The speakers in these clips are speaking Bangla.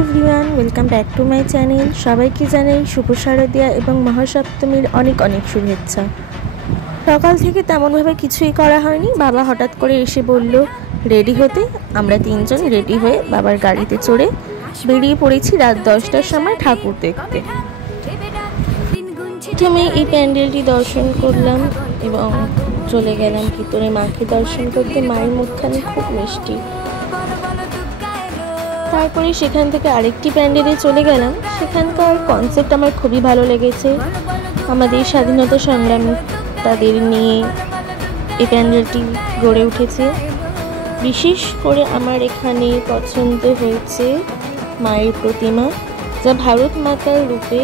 Everyone, welcome back to my channel. সবাইকে জানাই শুভ শারদিয়া এবং মহাসপ্তমীর অনেক অনেক শুভেচ্ছা। সকাল থেকে তেমনভাবে কিছুই করা হয়নি। বাবা হঠাৎ করে এসে বলল রেডি হতে। আমরা তিনজন রেডি হয়ে বাবার গাড়িতে চড়ে বেরিয়ে পড়েছি রাত 10টার সময় ঠাকুর দেখতে। প্রথমে এই প্যান্ডেলটি দর্শন করলাম এবং চলে গেলাম ভিতরে মাকে দর্শন করতে। মায়ের মুখখানি খুব মিষ্টি। তারপরে সেখান থেকে আরেকটি প্যান্ডেলে চলে গেলাম। সেখানকার কনসেপ্ট আমার খুবই ভালো লেগেছে। আমাদের স্বাধীনতা সংগ্রামী তাদের নিয়ে এই প্যান্ডেলটি গড়ে উঠেছে। বিশেষ করে আমার এখানে পছন্দ হয়েছে মায়ের প্রতিমা, যা ভারত মাতার রূপে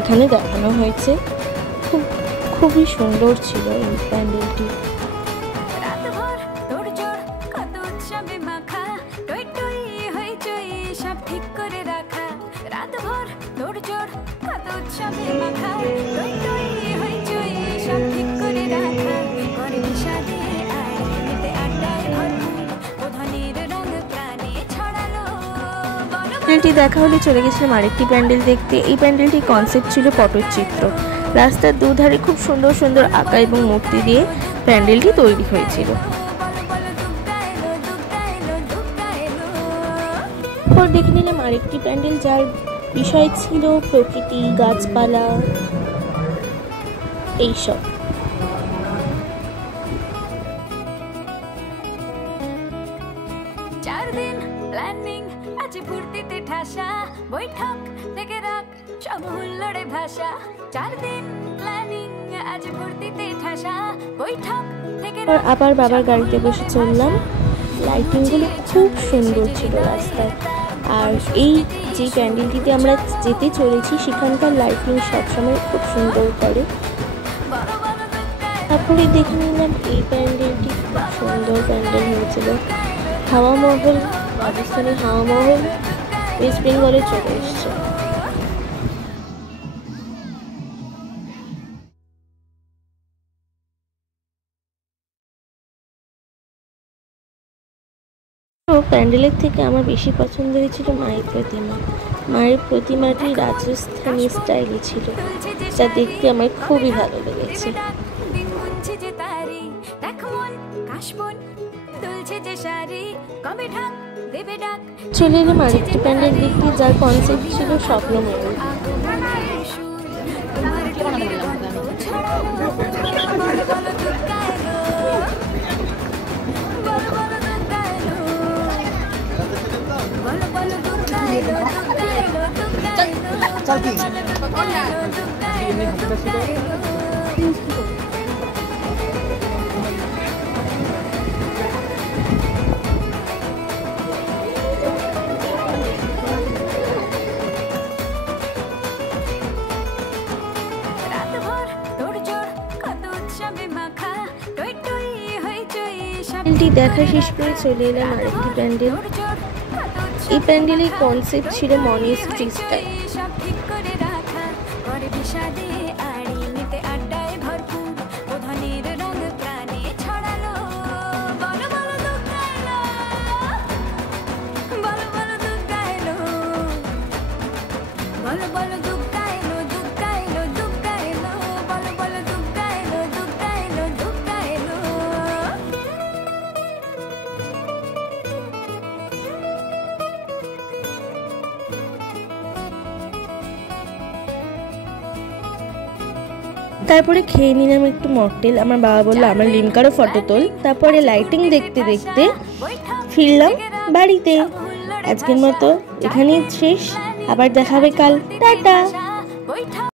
এখানে দেখানো হয়েছে। খুবই সুন্দর ছিল এই প্যান্ডেলটি। প্যান্ডেলটি দেখা হলে চলে গেছিলাম আরেকটি প্যান্ডেল দেখতে। এই প্যান্ডেলটির কনসেপ্ট ছিল পটচিত্র। রাস্তার দুধারে খুব সুন্দর সুন্দর আঁকা এবং মূর্তি দিয়ে প্যান্ডেলটি তৈরি হয়েছিল। পর দেখে নিলাম আরেকটি প্যান্ডেল, যার বিষয় ছিল প্রকৃতি, গাছপালা এইসব। আবার বাবার গাড়িতে বসে চললাম। লাইটিং গুলো খুব সুন্দর ছিল রাস্তায়। আর এই যে প্যান্ডেলটিতে আমরা যেতে চলেছি সেখানকার লাইটিং সবসময় খুব সুন্দর করে। তারপরে দেখে নিলাম এই প্যান্ডেলটি খুব সুন্দর প্যান্ডেল হয়েছিল। হাওয়া মহল, রাজস্থানের হাওয়া মহল ওয়েস্ট বেঙ্গলে চলে এসছে। প্যান্ডেলের থেকে আমার বেশি পছন্দ হয়েছিল মায়ের প্রতিমা। মায়ের প্রতিমাটি রাজস্থানী স্টাইলে ছিল, যা দেখতে আমার খুবই ভালো লেগেছে। চলে এলাম আরেকটি প্যান্ডেল দেখতে, যার কনসেপ্ট ছিল স্বপ্নময়ী। দেখা শেষ করে চলে এলাম আরেকটি প্যান্ডেল। এই প্যান্ডেলের কনসেপ্ট ছিল মনেস্ট্রি স্টাইল। তারপরে খেয়ে নিলাম একটু মকটেল। আমার বাবা বললো আমার লিমকারও ফটো তোল। তারপরে লাইটিং দেখতে দেখতে ফিরলাম বাড়িতে। আজকের মতো এখানেই শেষ। আবার দেখা হবে কাল। টাটা।